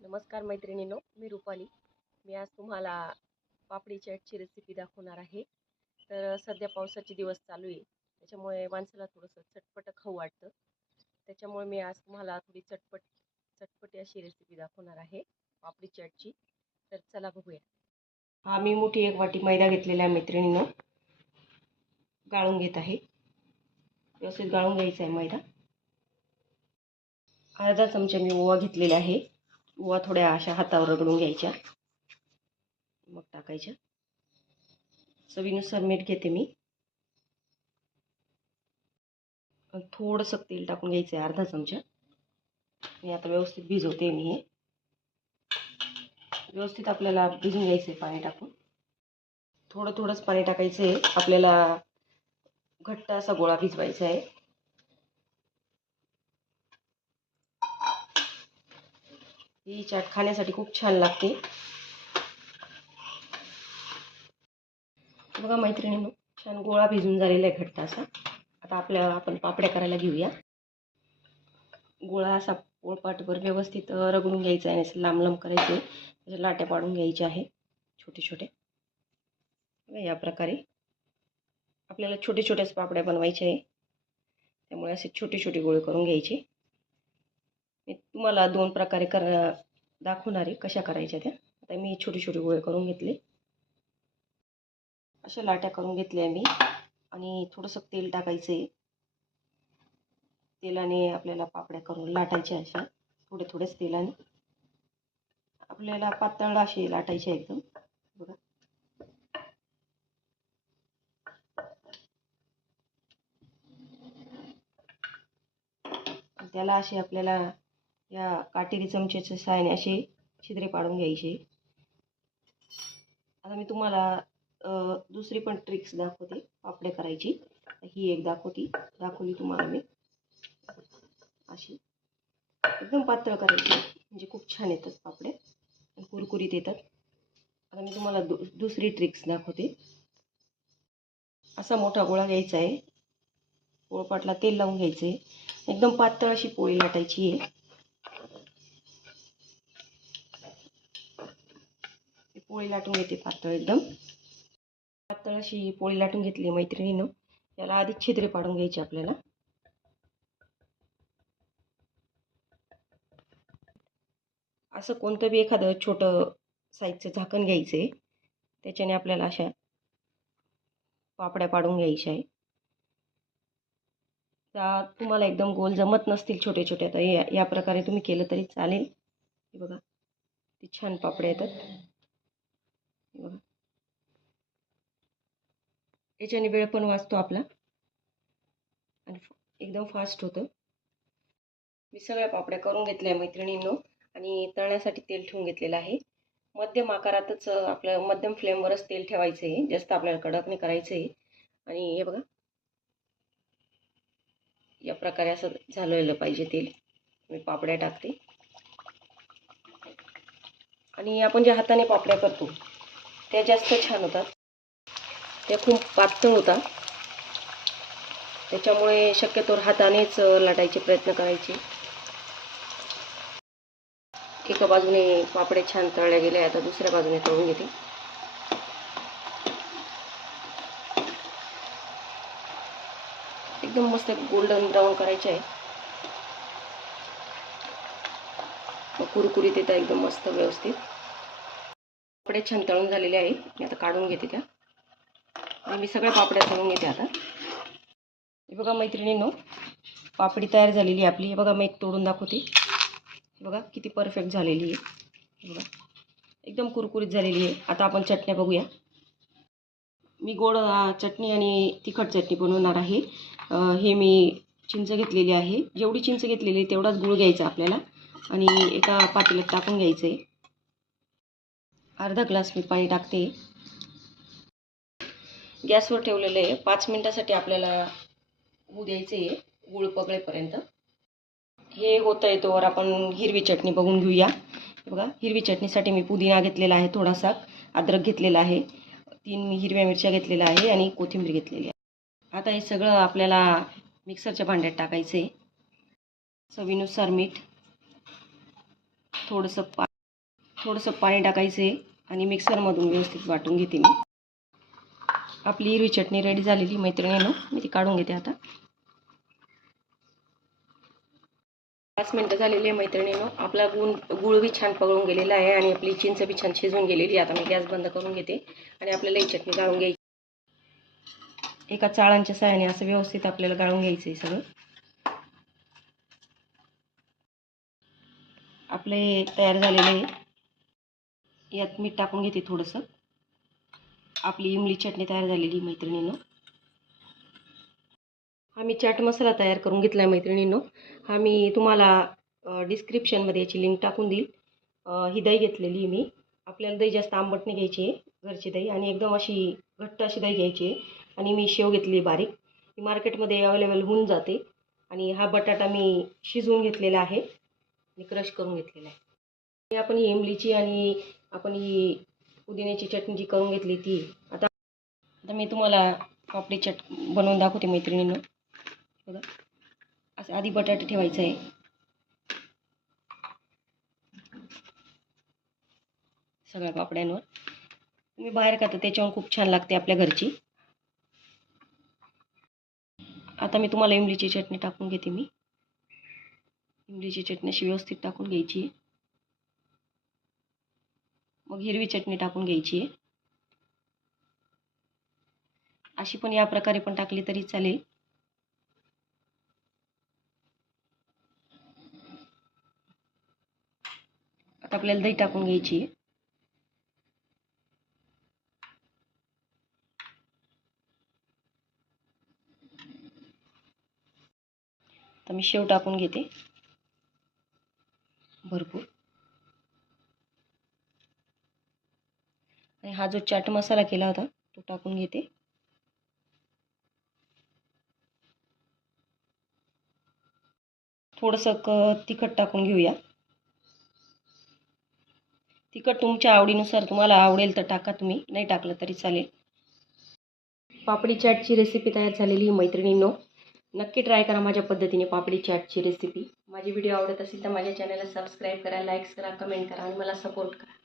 नमस्कार मैत्रिणींनो मी रुपाली. मी आज तुम्हाला पापडी चाटची रेसिपी दाखवणार आहे. तर सध्या पावसाचे दिवस चालू आहे. त्याच्यामुळे माणसाला थोडंसं चटपट खाऊ वाटतं. त्याच्यामुळे मी आज तुम्हाला थोडी चटपट चटपटी अशी रेसिपी दाखवणार आहे पापडी चाटची तर चला बघूया. हा मी मोठी एक वाटी मैदा घेतलेला आहे मैत्रिणींनो. गाळून घेत आहे. व्यवस्थित गाळून घ्यायचा आहे मैदा. अर्धा चमचा मी ओवा घेतलेला आहे. वा थोड्या अशा हातावर रगडून घ्यायच्या. मग टाकायच्या. चवीनुसार मीठ घेते मी. थोडंसं तेल टाकून घ्यायचं आहे अर्धा चमचा. मी आता व्यवस्थित भिजवते मी हे. व्यवस्थित आपल्याला भिजून घ्यायचं आहे पाणी टाकून. थोडं थोडंच पाणी टाकायचं आहे. आपल्याला घट्ट असा गोळा भिजवायचा आहे. ही चाट खाण्यासाठी खूप छान लागते. बघा मैत्रिणींनो छान गोळा भिजून झालेला आहे घट्ट असा. आता आपल्या आपण पापड्या करायला घेऊया. गोळा असा पोळपाटभर व्यवस्थित रगडून घ्यायचा आहे असं लांब लांब करायचे. त्याच्या लाट्या पाडून घ्यायच्या आहे छोटे छोटे या प्रकारे. आपल्याला छोटे छोट्याच पापड्या बनवायचे आहे. त्यामुळे असे छोटे छोटे गोळे करून घ्यायचे. मी तुम्हाला दोन प्रकारे कर दाखवणार आहे कशा करायच्या त्या. आता मी छोटे छोटे गोळे करून घेतले. अशा लाट्या करून घेतल्या मी. आणि थोडंसं तेल टाकायचं आहे. तेलाने आपल्याला पापड्या करून लाटायच्या अशा. थोडे थोडेच तेलाने. आपल्याला पातळ असे लाटायचे एकदम. बघा. त्याला असे आपल्याला या काटेरी चमच्याच्या सहाय्याने असे छिद्रे पाडून घ्यायचे. आता मी तुम्हाला दुसरी पण ट्रिक्स दाखवते पापड्या करायची. ही एक दाखवती दाखवली तुम्हाला मी. अशी. एकदम पातळ करायची म्हणजे खूप छान येतात पापड्या आणि कुरकुरीत येतात. आता मी तुम्हाला दु दुसरी ट्रिक्स दाखवते. असा मोठा गोळा घ्यायचा आहे. पोळपाटला तेल लावून घ्यायचं आहे एकदम पातळ अशी पोळी लाटायची आहे. पोळी लाटून घेते पातळ एकदम. पातळ अशी पोळी लाटून घेतली मैत्रिणीनं. याला आधी छिद्रे पाडून घ्यायची आपल्याला. असं कोणतं बी एखादं छोटं साईजचं झाकण घ्यायचं आहे त्याच्याने आपल्याला अशा पापड्या पाडून घ्यायच्या आहे. त्या तुम्हाला एकदम गोल जमत नसतील छोटे छोटे तर या या प्रकारे तुम्ही केलं तरी चालेल. हे बघा ते छान पापड्या येतात. बघा याच्याने वेळ पण वाचतो आपला. आणि एकदम फास्ट होतं. मी सगळ्या पापड्या करून घेतल्या मैत्रिणींनो. आणि तळण्यासाठी तेल ठेवून घेतलेलं आहे. मध्यम आकारातच आपल्या मध्यम फ्लेमवरच तेल ठेवायचं आहे जास्त आपल्याला कडक नाही करायचं आहे आणि हे बघा. या प्रकारे असं झालेलं पाहिजे तेल. मी पापड्या टाकते. आणि आपण ज्या हाताने पापड्या करतो त्या जास्त छान होतात. त्या खूप पातळ होतात. त्याच्यामुळे शक्यतोवर हातानेच लाटायचे प्रयत्न करायचे. एका बाजूने पापडे छान तळल्या गेले आता दुसऱ्या बाजूने तळून घेते. एकदम मस्त गोल्डन ब्राऊन करायचे आहे. कुरकुरीत येतात एकदम मस्त व्यवस्थित. पापड्या छान तळून झालेले आहे मी आता काढून घेते त्या. आणि मी सगळ्या पापड्या तळून घेते आता. हे बघा मैत्रिणींनो पापडी तयार झालेली आहे आपली. हे बघा मी एक तोडून दाखवते. बघा किती परफेक्ट झालेली आहे. बघा एकदम कुरकुरीत झालेली आहे. आता आपण चटण्या बघूया. मी गोड चटणी आणि तिखट चटणी बनवणार आहे. हे मी चिंच घेतलेली आहे. जेवढी चिंच घेतलेली तेवढाच गुळ घ्यायचा आपल्याला. आणि एका पातेल्यात टाकून घ्यायचं आहे अर्धा ग्लास मी पाणी टाकते. गॅसवर ठेवलेलं आहे पाच मिनटासाठी आपल्याला होऊ द्यायचं आहे गुळ पगळेपर्यंत. हे होतं आहे तोवर आपण हिरवी चटणी बघून घेऊया. बघा हिरवी चटणीसाठी मी पुदिना घेतलेला आहे थोडासा अद्रक घेतलेला आहे तीन हिरव्या मिरच्या घेतलेल्या आहे आणि कोथिंबीर घेतलेली आहे. आता हे सगळं आपल्याला मिक्सरच्या भांड्यात टाकायचं आहे चवीनुसार मीठ थोडंसं पा थोडंसं पाणी टाकायचं आहे आणि मिक्सरमधून व्यवस्थित वाटून घेते मी. आपली हिरवी चटणी रेडी झालेली मैत्रिणीनं. मी ती काढून घेते आता. पाच मिनटं झालेली आहे मैत्रिणीनं. आपला गुण गुळ बी छान पगळून गेलेला आहे आणि आपली चिंच बी छान शिजून गेलेली आता मी गॅस बंद करून घेते आणि आपल्याला ही चटणी गाळून घ्यायची. एका चाळांच्या सहाय्याने असं व्यवस्थित आपल्याला गाळून घ्यायचं आहे सगळं. आपले हे तयार झालेलं आहे. यात मीठ टाकून घेते थोडंसं. आपली इमली चटणी तयार झालेली मैत्रिणीनं. हा मी चाट मसाला तयार करून घेतला आहे मैत्रिणीनं. हा मी तुम्हाला डिस्क्रिप्शनमध्ये याची लिंक टाकून देईल. ही दही घेतलेली मी. आपल्याला दही जास्त आंबट नाही घ्यायची आहे घरची दही. आणि एकदम अशी घट्ट अशी दही घ्यायची आहे. आणि मी शेव घेतली बारीक. ती मार्केटमध्ये अवेलेबल होऊन जाते. आणि हा बटाटा मी शिजवून घेतलेला आहे. आणि क्रश करून घेतलेला आहे. आपण ही इमलीची आणि आपण ही पुदिन्याची चटणी जी करून घेतली ती आता आता मी तुम्हाला पापडी चट बनवून दाखवते मैत्रिणीनं. बघा असं आधी बटाटे ठेवायचं आहे. सगळ्या पापड्यांवर. तुम्ही बाहेर खाता त्याच्यावर खूप छान लागते आपल्या घरची. आता मी तुम्हाला इमलीची चटणी टाकून घेते मी. इमलीची चटणी अशी व्यवस्थित टाकून घ्यायची आहे. मग हिरवी चटणी टाकून घ्यायची आहे. अशी पण या प्रकारे पण टाकली तरी चालेल. आता आपल्याला दही टाकून घ्यायची आहे. तर मी शेव टाकून घेते. भरपूर आणि हा जो चाट मसाला केला होता तो टाकून घेते. थोडंसं क तिखट टाकून घेऊया. तिखट तुमच्या आवडीनुसार तुम्हाला आवडेल तर टाका तुम्ही नाही टाकलं तरी चालेल. पापडी चाटची रेसिपी तयार झालेली मैत्रिणींनो. नक्की ट्राय करा माझ्या पद्धतीने पापडी चाटची रेसिपी माझी व्हिडिओ आवडत असेल तर माझ्या चॅनलला सबस्क्राईब करा लाईक्स करा कमेंट करा आणि मला सपोर्ट करा.